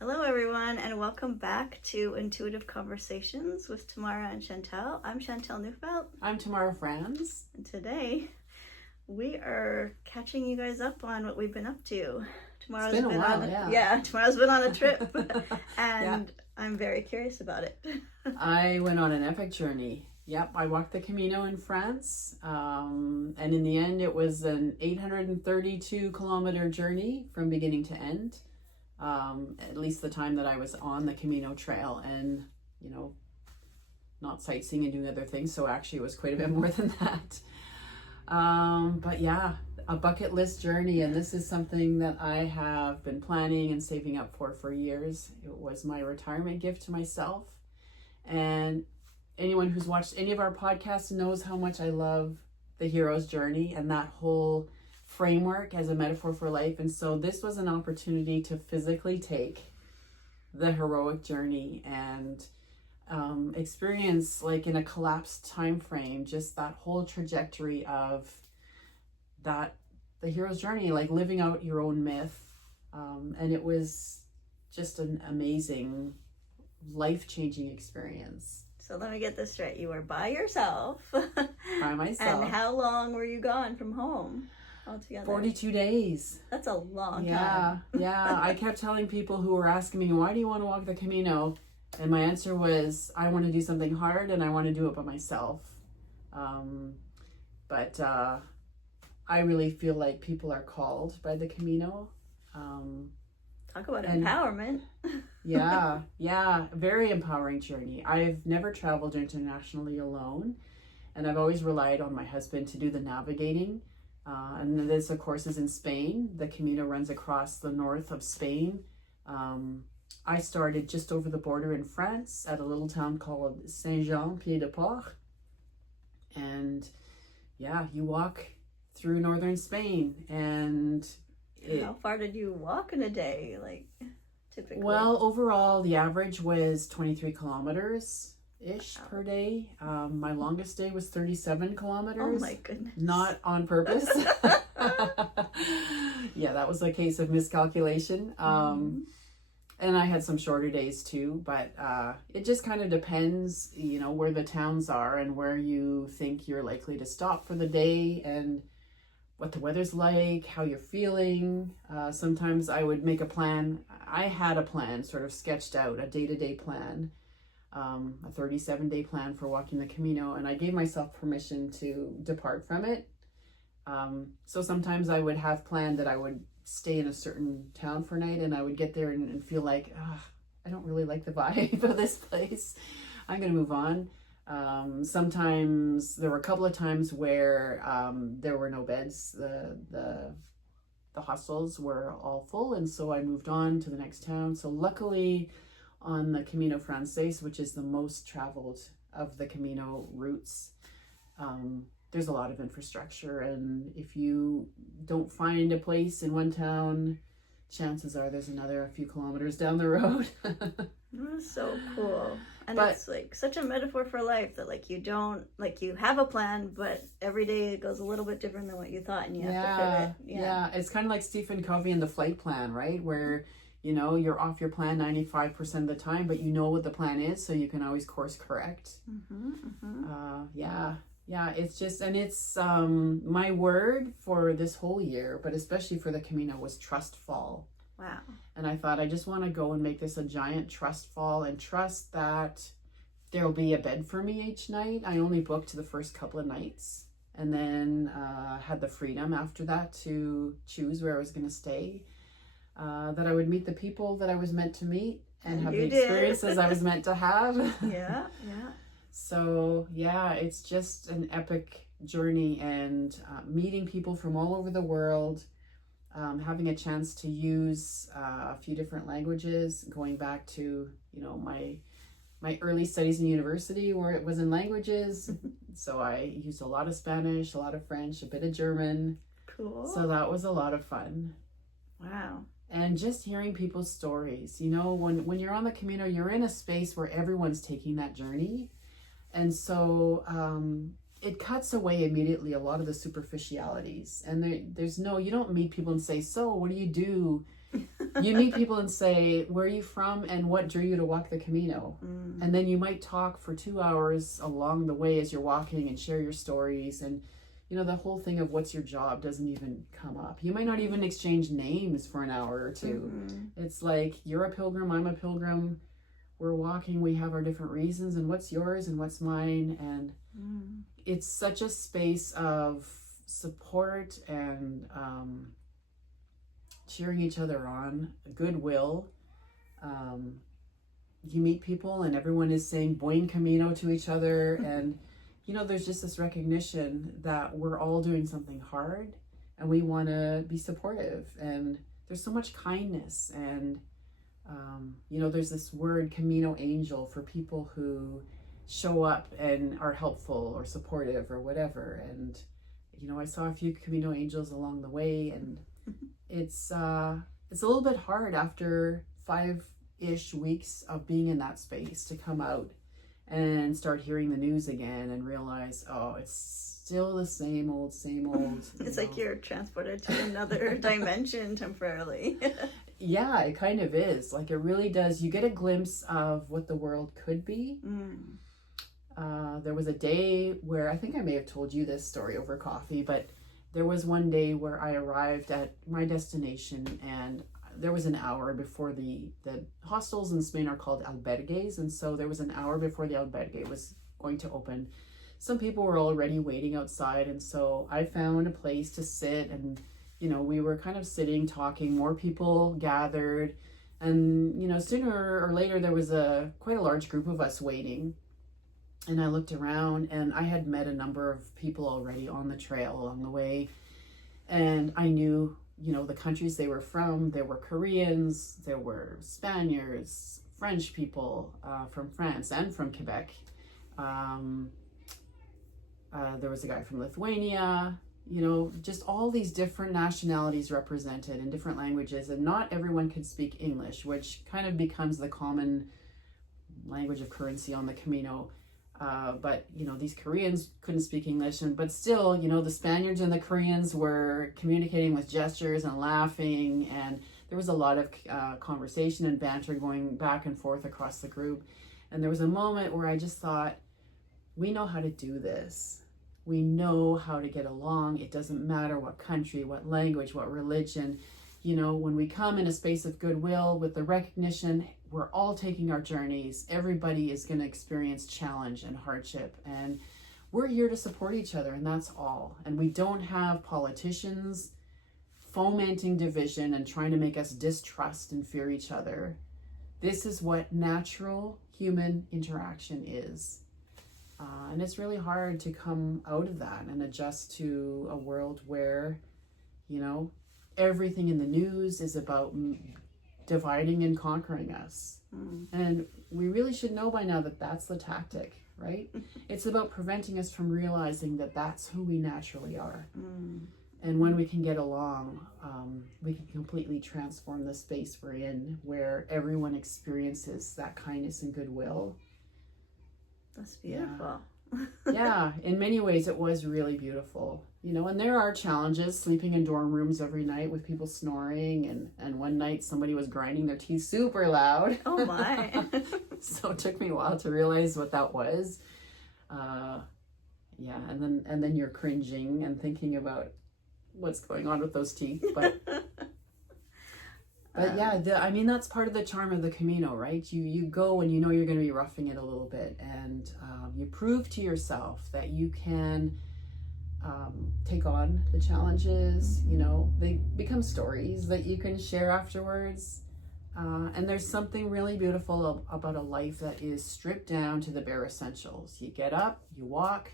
Hello, everyone, and welcome back to Intuitive Conversations with Tamara and Chantel. I'm Chantel Neufeld. I'm Tamara Franz. And today we are catching you guys up on what we've been up to. It's been a while, yeah. Tamara's been on a trip, and I'm very curious about it. I went on an epic journey. Yep, I walked the Camino in France, and in the end it was an 832 kilometer journey from beginning to end. At least the time that I was on the Camino trail and, not sightseeing and doing other things. So actually it was quite a bit more than that. But yeah, a bucket list journey. And this is something that I have been planning and saving up for years. It was my retirement gift to myself. And anyone who's watched any of our podcasts knows how much I love the hero's journey and that whole framework as a metaphor for life. And so this was an opportunity to physically take the heroic journey and experience, like in a collapsed time frame, just that whole trajectory of the hero's journey, like living out your own myth. And it was just an amazing, life-changing experience. So let me get this straight. You were by yourself. By myself. And how long were you gone from home? Altogether. 42 days. That's a long time. Yeah. I kept telling people who were asking me, why do you want to walk the Camino? And my answer was, I want to do something hard and I want to do it by myself. But I really feel like people are called by the Camino. Talk about empowerment. Yeah. Very empowering journey. I've never traveled internationally alone. And I've always relied on my husband to do the navigating. And this, of course, is in Spain. The Camino runs across the north of Spain. I started just over the border in France at a little town called Saint-Jean-Pied-de-Port. And yeah, you walk through northern Spain. And how far did you walk in a day, like, typically? Well, overall, the average was 23 kilometers-ish per day. My longest day was 37 kilometers. Oh my goodness. Not on purpose. Yeah, that was a case of miscalculation. And I had some shorter days too, but it just kind of depends, where the towns are and where you think you're likely to stop for the day and what the weather's like, how you're feeling. Sometimes I would make a plan. I had a plan sort of sketched out, a day-to-day plan. A 37-day plan for walking the Camino, and I gave myself permission to depart from it. So sometimes I would have planned that I would stay in a certain town for a night, and I would get there and feel like, I don't really like the vibe of this place. I'm going to move on. Sometimes there were a couple of times where there were no beds. The hostels were all full, and so I moved on to the next town. So luckily, on the Camino Francés, which is the most traveled of the Camino routes, there's a lot of infrastructure, and if you don't find a place in one town, chances are there's another a few kilometers down the road. That's so cool. And it's like such a metaphor for life that you have a plan, but every day it goes a little bit different than what you thought, and you have to pivot. Yeah, it's kind of like Stephen Covey and the flight plan, right? Where you're off your plan 95% of the time, but you know what the plan is, so you can always course correct. Yeah, it's just, and it's my word for this whole year, but especially for the Camino, was trust fall. Wow. And I thought, I just want to go and make this a giant trust fall and trust that there'll be a bed for me each night. I only booked the first couple of nights, and then had the freedom after that to choose where I was going to stay. That I would meet the people that I was meant to meet and have the experiences I was meant to have. Yeah. So yeah, it's just an epic journey, and meeting people from all over the world, having a chance to use a few different languages, going back to, my early studies in university where it was in languages. So I used a lot of Spanish, a lot of French, a bit of German. Cool. So that was a lot of fun. Wow. And just hearing people's stories, when you're on the Camino, you're in a space where everyone's taking that journey. And so it cuts away immediately a lot of the superficialities. And you don't meet people and say, so what do you do You meet people and say, where are you from and what drew you to walk the Camino? And then you might talk for 2 hours along the way as you're walking and share your stories. And, you know, the whole thing of what's your job doesn't even come up. You might not even exchange names for an hour or two. It's like, you're a pilgrim, I'm a pilgrim. We're walking, we have our different reasons, and what's yours and what's mine. And it's such a space of support and cheering each other on, goodwill. You meet people and everyone is saying Buen Camino to each other. And, you know, there's just this recognition that we're all doing something hard and we want to be supportive. And there's so much kindness. And, you know, there's this word Camino angel for people who show up and are helpful or supportive or whatever. And, you know, I saw a few Camino angels along the way, and it's a little bit hard after 5-ish weeks of being in that space to come out and start hearing the news again and realize, oh, it's still the same old. It's like you're transported to another dimension temporarily. Yeah, it kind of is. Like, it really does. You get a glimpse of what the world could be. There was a day where, I think I may have told you this story over coffee, but there was one day where I arrived at my destination and there was an hour before the hostels in Spain are called albergues. And so there was an hour before the albergue was going to open. Some people were already waiting outside. And so I found a place to sit, and, you know, we were kind of sitting, talking, more people gathered. And, you know, sooner or later, there was quite a large group of us waiting. And I looked around and I had met a number of people already on the trail along the way. And I knew, you know, the countries they were from. There were Koreans, there were Spaniards, French people from France and from Quebec. There was a guy from Lithuania, you know, just all these different nationalities represented in different languages. And not everyone could speak English, which kind of becomes the common language of currency on the Camino. But, you know, these Koreans couldn't speak English, but still, you know, the Spaniards and the Koreans were communicating with gestures and laughing, and there was a lot of conversation and banter going back and forth across the group. And there was a moment where I just thought, we know how to do this. We know how to get along. It doesn't matter what country, what language, what religion. You know, when we come in a space of goodwill with the recognition, we're all taking our journeys. Everybody is going to experience challenge and hardship, and we're here to support each other, and that's all. And we don't have politicians fomenting division and trying to make us distrust and fear each other. This is what natural human interaction is. And it's really hard to come out of that and adjust to a world where, you know, everything in the news is about dividing and conquering us. And we really should know by now that that's the tactic, right? It's about preventing us from realizing that that's who we naturally are. And when we can get along, we can completely transform the space we're in, where everyone experiences that kindness and goodwill. That's beautiful. Yeah, in many ways it was really beautiful. You know, and there are challenges, sleeping in dorm rooms every night with people snoring, and one night somebody was grinding their teeth super loud. Oh my. So it took me a while to realize what that was. Yeah, and then you're cringing and thinking about what's going on with those teeth, but yeah, I mean, that's part of the charm of the Camino, right? You go and you know you're going to be roughing it a little bit, and you prove to yourself that you can take on the challenges. You know, they become stories that you can share afterwards. And there's something really beautiful about a life that is stripped down to the bare essentials. You get up, you walk,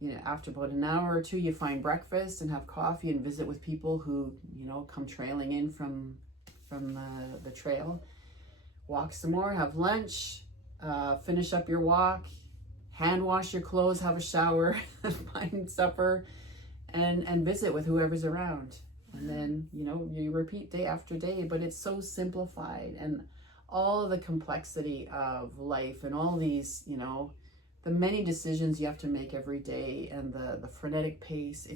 you know, after about an hour or two, you find breakfast and have coffee and visit with people who, you know, come trailing in from the trail. Walk some more, have lunch, finish up your walk, hand wash your clothes, have a shower, find supper, and visit with whoever's around. And then, you know, you repeat day after day, but it's so simplified, and all the complexity of life and all these, you know, the many decisions you have to make every day, and the frenetic pace,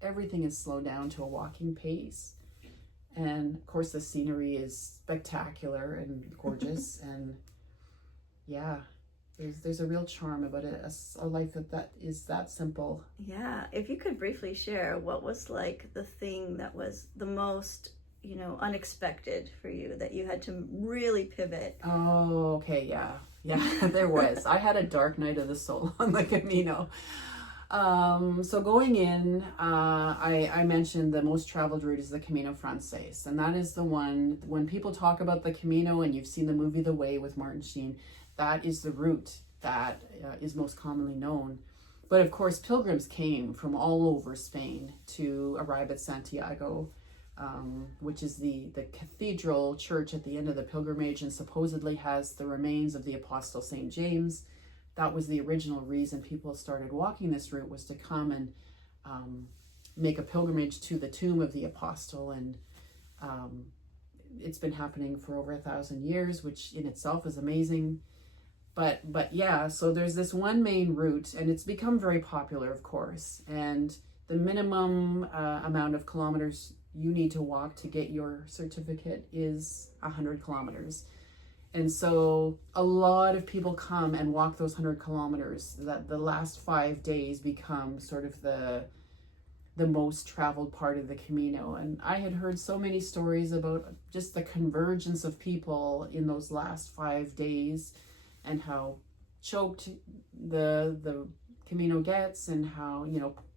everything is slowed down to a walking pace. And of course the scenery is spectacular and gorgeous. And yeah, there's a real charm about it, a life that is that simple. Yeah, if you could briefly share what was like the thing that was the most, unexpected for you, that you had to really pivot. Oh, okay, yeah. There was. I had a dark night of the soul on the Camino. So going in, I mentioned the most traveled route is the Camino Frances, and that is the one, when people talk about the Camino and you've seen the movie The Way with Martin Sheen, that is the route that is most commonly known. But of course, pilgrims came from all over Spain to arrive at Santiago, which is the cathedral church at the end of the pilgrimage, and supposedly has the remains of the Apostle St. James. That was the original reason people started walking this route, was to come and make a pilgrimage to the tomb of the apostle. And it's been happening for over 1,000 years, which in itself is amazing. But yeah, so there's this one main route, and it's become very popular, of course. And the minimum amount of kilometers you need to walk to get your certificate is 100 kilometers. And so a lot of people come and walk those 100 kilometers. That the last 5 days become sort of the most traveled part of the Camino. And I had heard so many stories about just the convergence of people in those last 5 days, and how choked the Camino gets, and how,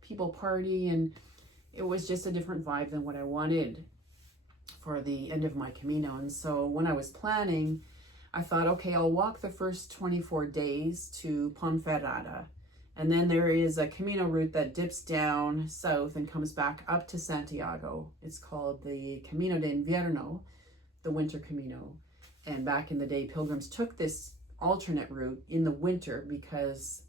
people party, and it was just a different vibe than what I wanted for the end of my Camino. And so when I was planning, I thought, okay, I'll walk the first 24 days to Ponferrada. And then there is a Camino route that dips down south and comes back up to Santiago. It's called the Camino de Invierno, the winter Camino. And back in the day, pilgrims took this alternate route in the winter because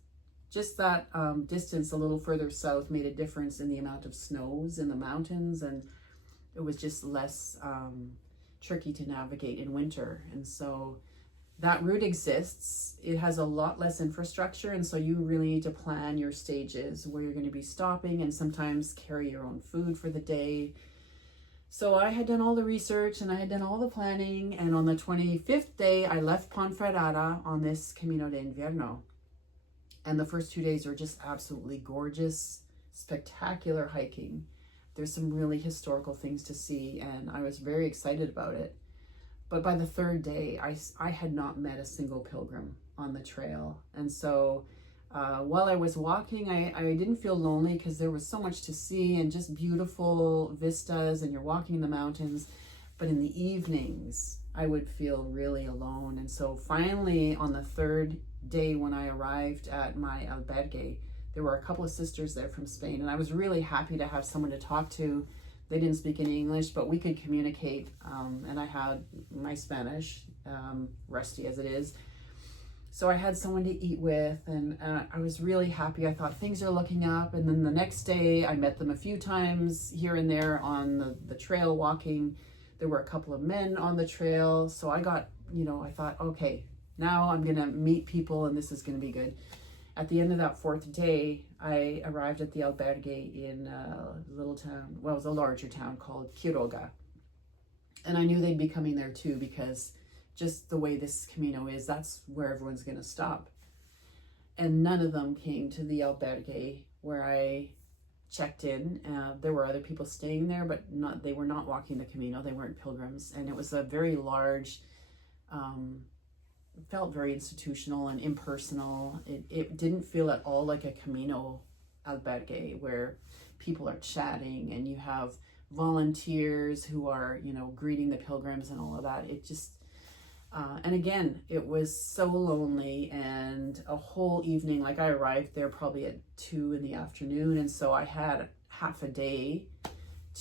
just that distance a little further south made a difference in the amount of snows in the mountains, and it was just less tricky to navigate in winter. And so that route exists. It has a lot less infrastructure, and so you really need to plan your stages where you're going to be stopping, and sometimes carry your own food for the day. So I had done all the research and I had done all the planning, and on the 25th day I left Ponferrada on this Camino de Invierno. And the first 2 days were just absolutely gorgeous, spectacular hiking. There's some really historical things to see, and I was very excited about it. But by the third day, I had not met a single pilgrim on the trail. And so while I was walking, I didn't feel lonely, because there was so much to see and just beautiful vistas, and you're walking in the mountains. But in the evenings, I would feel really alone. And so finally, on the third day, when I arrived at my albergue, there were a couple of sisters there from Spain, and I was really happy to have someone to talk to. They didn't speak any English, but we could communicate, and I had my Spanish, rusty as it is. So I had someone to eat with, and I was really happy. I thought things are looking up. And then the next day, I met them a few times here and there on the trail walking. There were a couple of men on the trail. So I got, I thought, okay, now I'm going to meet people, and this is going to be good. At the end of that fourth day, I arrived at the albergue in a little town, well, it was a larger town called Quiroga. And I knew they'd be coming there too, because just the way this Camino is, that's where everyone's going to stop. And none of them came to the albergue where I checked in. There were other people staying there, but they were not walking the Camino. They weren't pilgrims. And it was a very large, felt very institutional and impersonal. It didn't feel at all like a Camino albergue where people are chatting and you have volunteers who are, greeting the pilgrims and all of that. It just, and again, it was so lonely, and a whole evening, like I arrived there probably at 2 p.m. And so I had half a day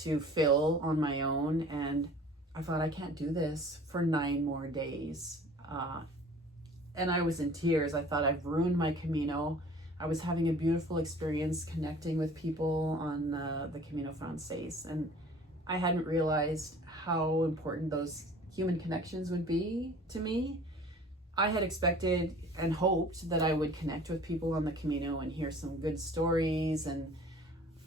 to fill on my own, and I thought, I can't do this for 9 more days. And I was in tears. I thought, I've ruined my Camino. I was having a beautiful experience connecting with people on the Camino Frances, and I hadn't realized how important those human connections would be to me. I had expected and hoped that I would connect with people on the Camino and hear some good stories,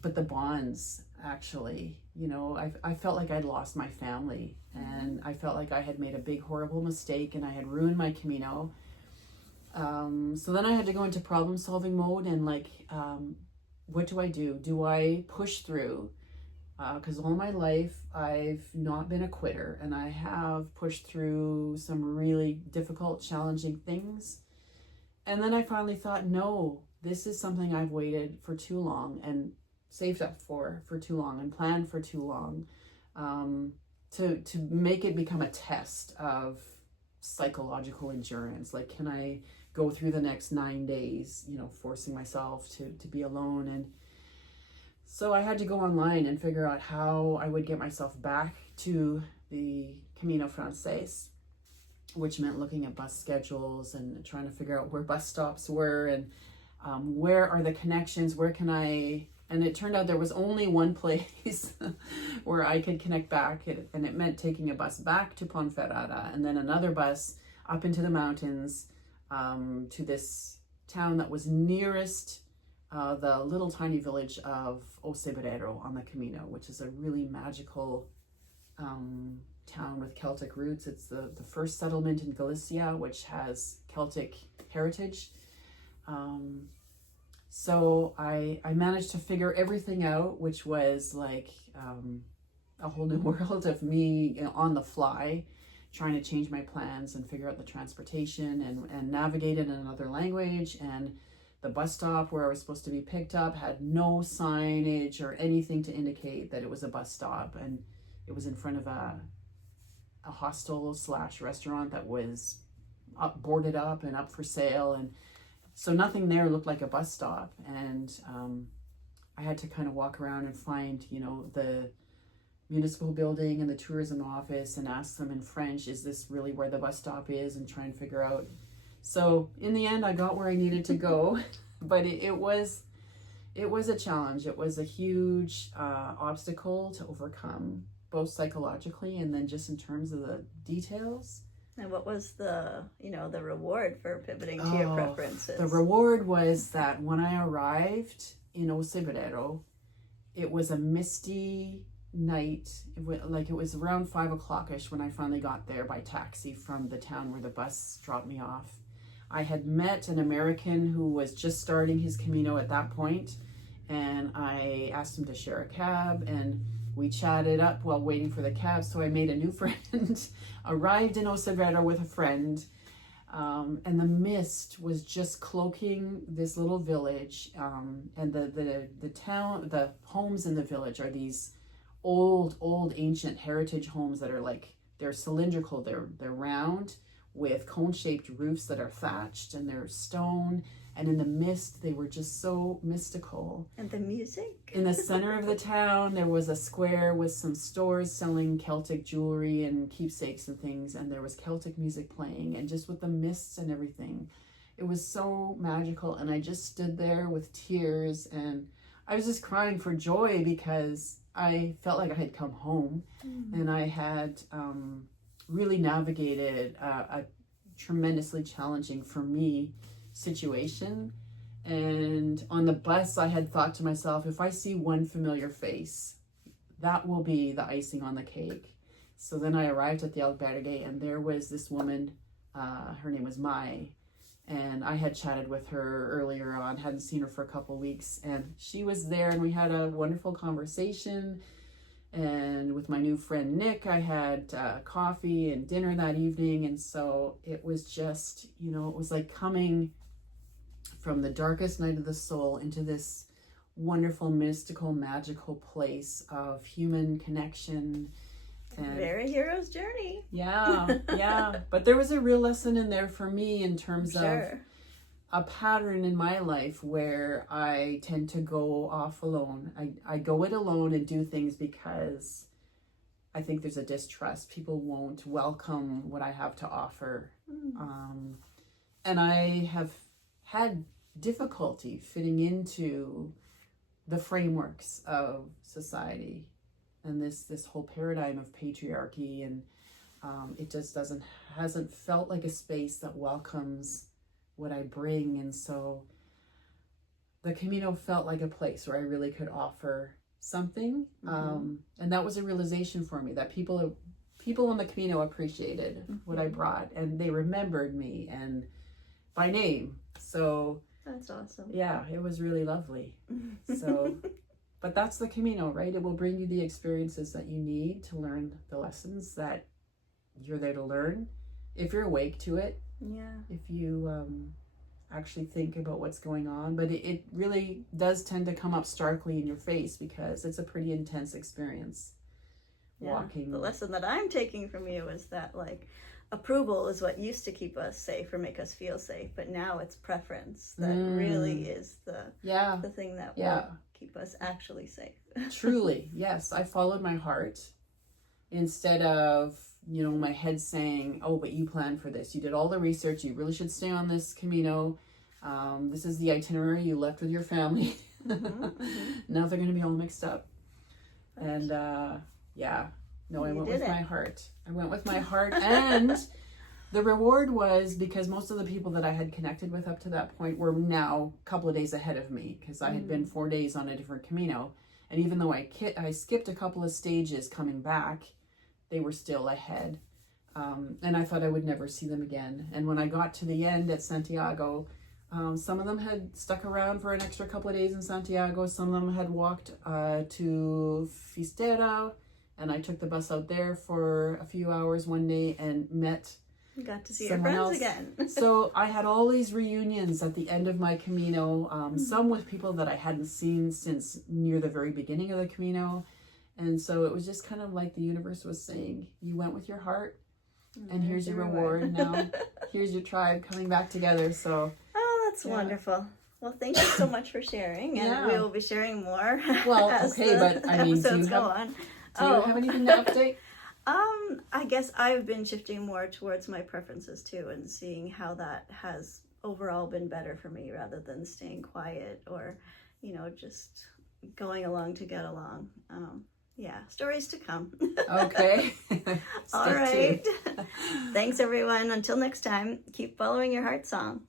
but the bonds actually you know, I felt like I'd lost my family, and I felt like I had made a big, horrible mistake, and I had ruined my Camino. So then I had to go into problem solving mode, and like, what do I do? Do I push through? Because all my life I've not been a quitter, and I have pushed through some really difficult, challenging things. And then I finally thought, no, this is something I've waited for too long and saved up for too long and planned for too long, to make it become a test of psychological endurance. Like, can I go through the next 9 days, you know, forcing myself to be alone? And so I had to go online and figure out how I would get myself back to the Camino Frances, which meant looking at bus schedules and trying to figure out where bus stops were, and where are the connections, where can I, and it turned out there was only one place where I could connect back, and it meant taking a bus back to Ponferrada, and then another bus up into the mountains, to this town that was nearest the little tiny village of Ocebrero on the Camino, which is a really magical town with Celtic roots. It's the first settlement in Galicia, which has Celtic heritage. So I managed to figure everything out, which was like a whole new world of me, you know, on the fly, trying to change my plans and figure out the transportation and navigate it in another language. And the bus stop where I was supposed to be picked up had no signage or anything to indicate that it was a bus stop. And it was in front of a hostel / restaurant that was boarded up and up for sale. And so nothing there looked like a bus stop. And I had to kind of walk around and find, you know, the municipal building and the tourism office and ask them in French, is this really where the bus stop is, and try and figure out. So in the end, I got where I needed to go, but it was a challenge. It was a huge obstacle to overcome, both psychologically and then just in terms of the details. And what was the reward for pivoting to your preferences? The reward was that when I arrived in Ocebrero, it was a misty night. It was around 5 o'clock-ish when I finally got there by taxi from the town where the bus dropped me off. I had met an American who was just starting his Camino at that point, and I asked him to share a cab, and we chatted up while waiting for the cab. So I made a new friend, arrived in Ocebrero with a friend, and the mist was just cloaking this little village. And the town, the homes in the village are these old ancient heritage homes that are like, they're cylindrical, they're round with cone-shaped roofs that are thatched, and they're stone, and in the mist they were just so mystical. And the music in the center of the town, there was a square with some stores selling Celtic jewelry and keepsakes and things, and there was Celtic music playing, and just with the mists and everything, it was so magical. And I just stood there with tears, and I was just crying for joy because I felt like I had come home. And I had really navigated a tremendously challenging, for me, situation. And on the bus, I had thought to myself, if I see one familiar face, that will be the icing on the cake. So then I arrived at the albergue, and there was this woman, her name was Mai, and I had chatted with her earlier on, hadn't seen her for a couple weeks, and she was there, and we had a wonderful conversation. And with my new friend Nick, I had coffee and dinner that evening. And so it was just, you know, it was like coming from the darkest night of the soul into this wonderful, mystical, magical place of human connection. And very hero's journey. Yeah. But there was a real lesson in there for me in terms of a pattern in my life where I tend to go off alone. I go it alone and do things because I think there's a distrust. People won't welcome what I have to offer. And I have had difficulty fitting into the frameworks of society and this whole paradigm of patriarchy. And it just hasn't felt like a space that welcomes what I bring. And so the Camino felt like a place where I really could offer something. And that was a realization for me that people on the Camino appreciated what I brought, and they remembered me and by name. So that's awesome. Yeah, it was really lovely. So, but that's the Camino, right? It will bring you the experiences that you need to learn the lessons that you're there to learn. If you're awake to it. Yeah. If you actually think about what's going on. But it really does tend to come up starkly in your face because it's a pretty intense experience. Walking. The lesson that I'm taking from you is that, like, approval is what used to keep us safe or make us feel safe, but now it's preference that really is the thing that will keep us actually safe. Truly, yes. I followed my heart instead of, my head saying, oh, but you planned for this. You did all the research. You really should stay on this Camino. This is the itinerary you left with your family. Now they're going to be all mixed up. And I went with my heart. I went with my heart. And the reward was because most of the people that I had connected with up to that point were now a couple of days ahead of me because I had been 4 days on a different Camino. And even though I skipped a couple of stages coming back, they were still ahead. And I thought I would never see them again. And when I got to the end at Santiago, some of them had stuck around for an extra couple of days in Santiago. Some of them had walked to Fistera, and I took the bus out there for a few hours one day and got to see your friends else again. So I had all these reunions at the end of my Camino, some with people that I hadn't seen since near the very beginning of the Camino. And so it was just kind of like the universe was saying, you went with your heart, and here's your reward. Now, here's your tribe coming back together. So, that's wonderful. Well, thank you so much for sharing, and we will be sharing more. Well, okay, but I mean, do you have anything to update? I guess I've been shifting more towards my preferences too, and seeing how that has overall been better for me rather than staying quiet or, just going along to get along. Stories to come. Okay. All right. Thanks, everyone. Until next time, keep following your heart song.